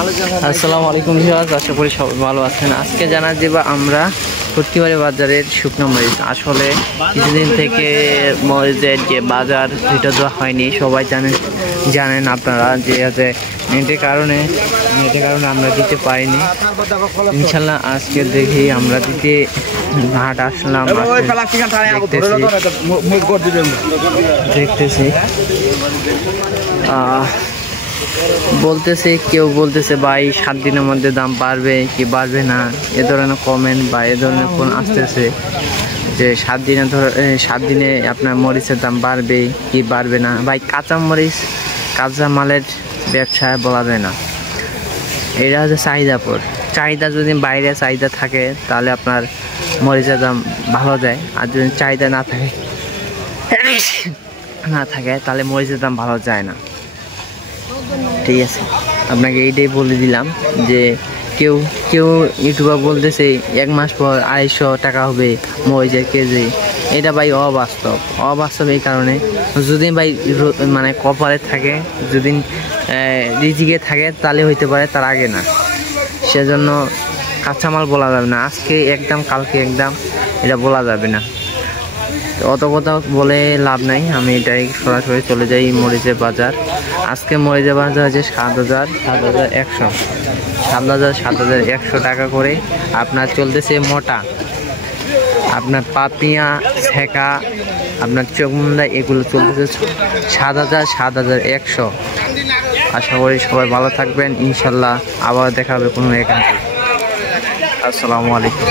আসসালামু আলাইকুম ভিউয়ার্স, আশা করি সবাই ভালো আছেন। আজকে জানা দেব আমরা প্রতিবারে বাজারের শুকনো মরিচ। আসলে কিছুদিন থেকে মরিচের যে বাজার সেটা দেওয়া হয়নি, সবাই জানেন আপনারা যে নেটের কারণে আমরা দিতে পারিনি। ইনশাল্লাহ আজকে দেখি আমরা দিতে হাট আসলাম, দেখতেছি বলতেছে, কেউ বলতেছে ভাই 7 দিনের মধ্যে দাম বাড়বে কি বাড়বে না, এ ধরনের কমেন্ট বা এ ধরনের ফোন আসতেছে যে 7 দিনে আপনার মরিচের দাম বাড়বে কি বাড়বে না। ভাই কাঁচা মরিচ, কাঁচা মালের ব্যবসায় বলা যায় না, এটা হচ্ছে চাহিদা যদি বাইরে চাহিদা থাকে তাহলে আপনার মরিচের দাম ভালো যায়, আর যদি চাহিদা না থাকে তাহলে মরিচের দাম ভালো যায় না। ঠিক আছে, আপনাকে এইটাই বলে দিলাম যে কেউ ইউটিউবার বলতেছে 1 মাস পর 250 টাকা হবে মরিচের কেজি। এটা ভাই অবাস্তব এই কারণে, যদি ভাই মানে কপালে থাকে, যদি রিজিকে থাকে তাহলে হইতে পারে, তার আগে না। সেজন্য কাঁচামাল বলা যাবে না, আজকে একদম কালকে একদম এটা বলা যাবে না। অত কথা বলে লাভ নাই, আমি এটাই সরাসরি চলে যাই মরিচের বাজার। আজকে মরিচের বাজার আছে 7,100 টাকা করে আপনার চলতেছে মোটা। আপনার পাপিয়া, ছেঁকা, আপনার চোখমুন্দা এগুলো চলতেছে 7,100। আশা করি সবাই ভালো থাকবেন, ইনশাল্লাহ আবার দেখা হবে কোনো এখানে। আসসালামু আলাইকুম।